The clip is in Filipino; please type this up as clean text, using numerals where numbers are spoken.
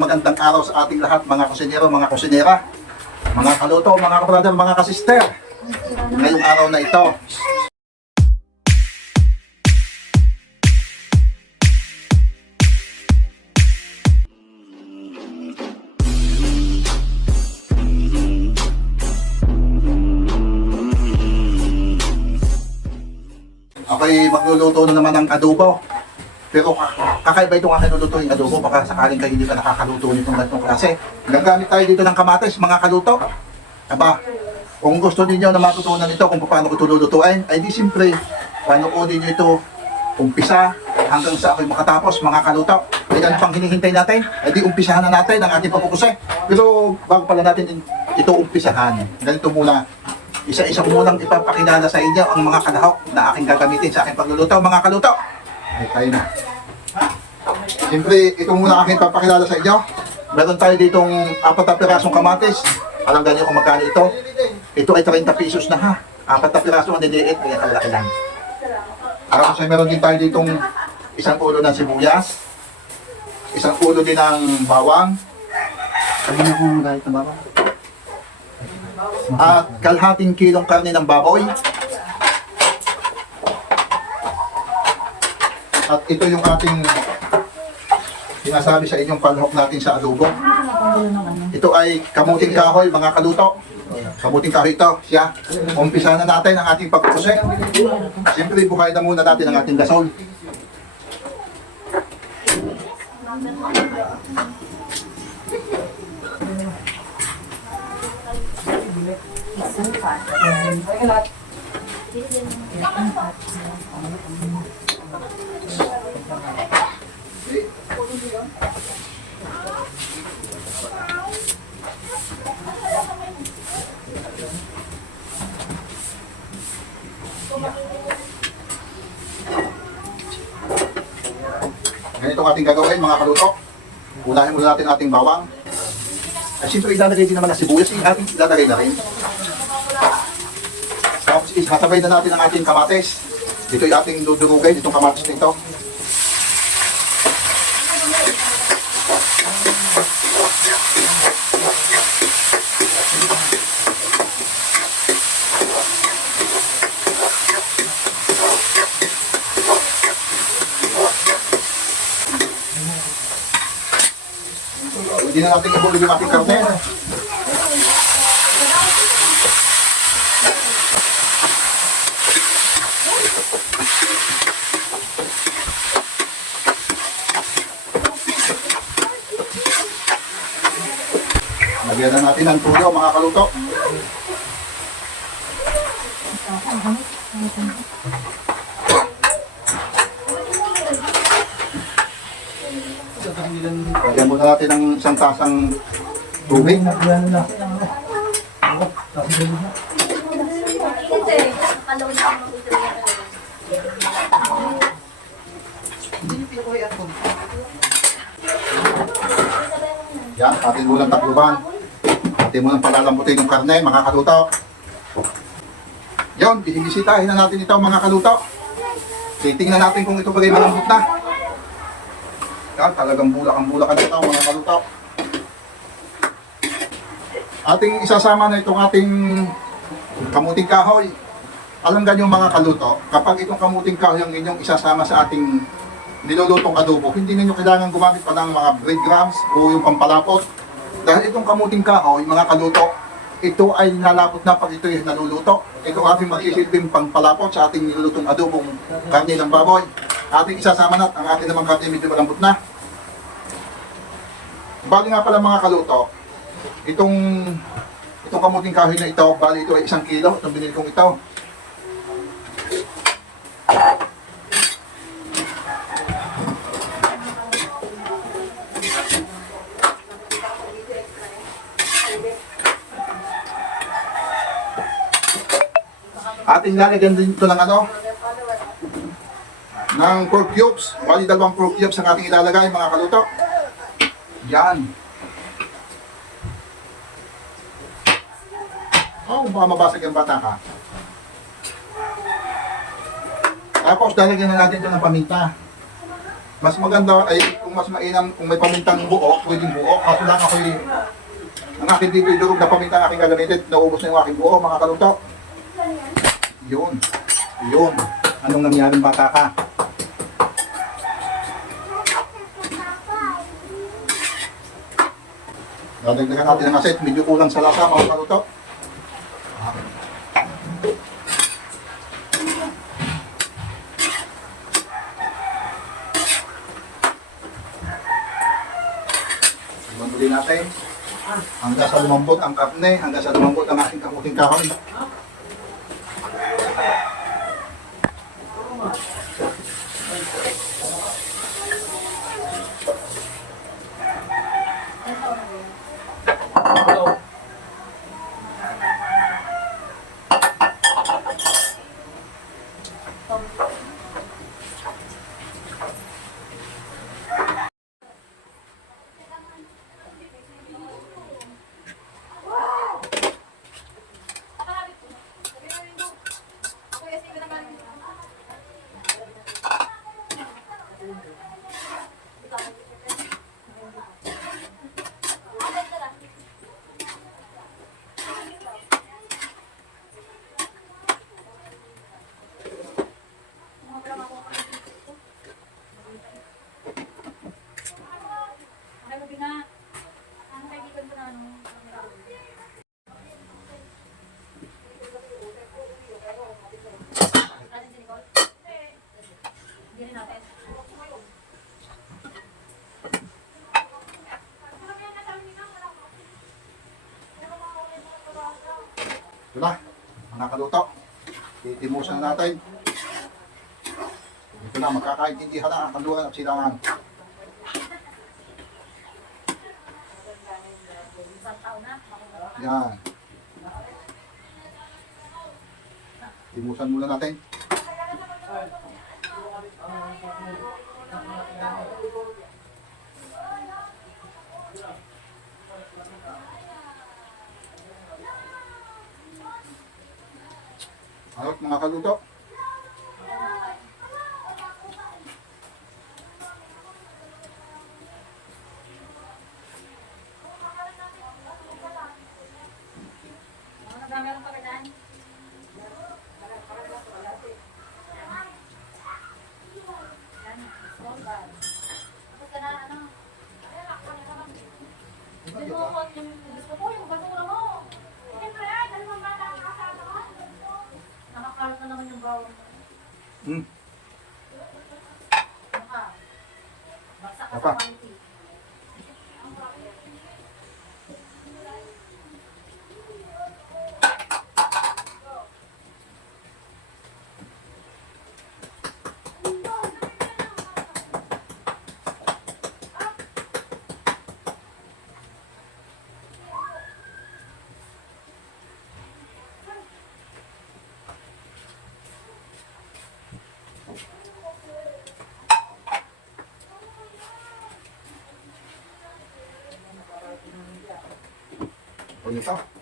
Magandang araw sa ating lahat, mga kusinero, mga kusinera, mga kaluto, mga kabrother, mga kasister. Ngayong araw na ito, ako'y magluluto na naman ng adobo. Pero kakaiba itong aking lulutuin adobo, baka sakaling kayo hindi pa nakakaluto nitong ganitong klase. Gagamit tayo dito ng kamatis, mga kaluto. Aba, kung gusto niyo na matutunan ito kung paano ko ito lulutuin, ay di simple, panuodin niyo ito umpisa hanggang sa ako'y makatapos, mga kaluto. Ay ano pang hinihintay natin? Ay di umpisahan na natin ang ating pagkukusay. Pero bago pala natin ito umpisahan, ganito muna. Isa-isa ko munang ipapakilala sa inyo ang mga kalahok na aking gagamitin sa aking pagluluto, mga kaluto. Ay, tayo na. Siyempre, ito muna aking papakilala sa inyo. Meron tayo ditong 4 na pirasong kamatis. Alam ganyo kung magkano ito? Ito ay 30 pesos na ha. 4 na piraso ang diliit, kaya kalaki lang. Tapos ay meron din tayo ditong 1 ulo ng sibuyas, 1 ulo din ng bawang. Sabi niyo kung galit ng bawang. At kalahating kilong karne ng baboy. At ito yung ating sinasabi sa inyong palhok natin sa adobo. Ito ay kamuting kahoy, mga kaluto. Kamuting kahoy ito, siya. Umpisa na natin ang ating pagkusek. Siyempre, buhay na muna natin ang ating gasol. Ganito ang ating gagawin, mga kaluto. Unahin muna natin ating bawang. At siyempre ilalagay din naman ang sibuyas, ating ilalagay na rin. Tapos isasabay na natin ang ating kamatis. Dito yung ating dudurugay, itong kamatis nito. Hindi na natin ibulog yung ating karne. Lagyan na natin ang tuyo, mga kaluto. Lagyan muna natin ng 1 tasang tubig. Yan, atin mo lang takluban. Atin mo lang palalambutin yung karne, mga kaluto. Yon, bibisitahin na natin ito, mga kaluto. Titingnan natin kung ito bagay malambot na. Yan, talagang bulak-ang-bulakan ito, mga kaluto. Ating isasama na itong ating kamuting kahoy. Alam ganyo, mga kaluto, kapag itong kamuting kahoy ang inyong isasama sa ating nilulutong adobo, hindi ninyo kailangan gumamit pa ng mga breadcrumbs o yung pampalapot. Dahil itong kamuting kahoy, mga kaluto, ito ay nalapot na pag ito ay naluluto. Ito ating magsisilbing pampalapot sa ating nilulutong adobong karne ng baboy. Ating isasama na ang ating namang karne medyo malambot na. Bali nga pala, mga kaluto, itong kamuting kahoy na ito, bali ito ay 1 kilo, itong binili kong ito. Ating lalagyan din ito ng ng pork cubes. Bali 2 pork cubes ang ating ilalagay, mga kaluto. Yan. Oh, baka mabasag yung bata ka. Tapos lalagyan na natin ito ng paminta. Mas maganda ay kung kung mas mainam, kung may pamintang buo, pwedeng buo. Kaso lang ako'y, ang akin dito yung durog na paminta aking gagamitin. Naubos na yung aking buo, mga kaluto. Yun. Yun. Anong nangyaring bata ka? Dadagdagan natin ng aset. Medyo kulang sa lasa, mga kaluto. Ibang natin. Hanggang sa lumambot ang karne, hanggang sa lumambot ang aking kamuting kahoy. Ito na, mga kaluto. Titimusan na natin. Ito na, magkakaintindihan na ang kanluran at silangan. Yan. Timusan muna natin. Alright, mga kaluto. Nakakalat na naman yung bawang. Baksak ka sa panty. Ito.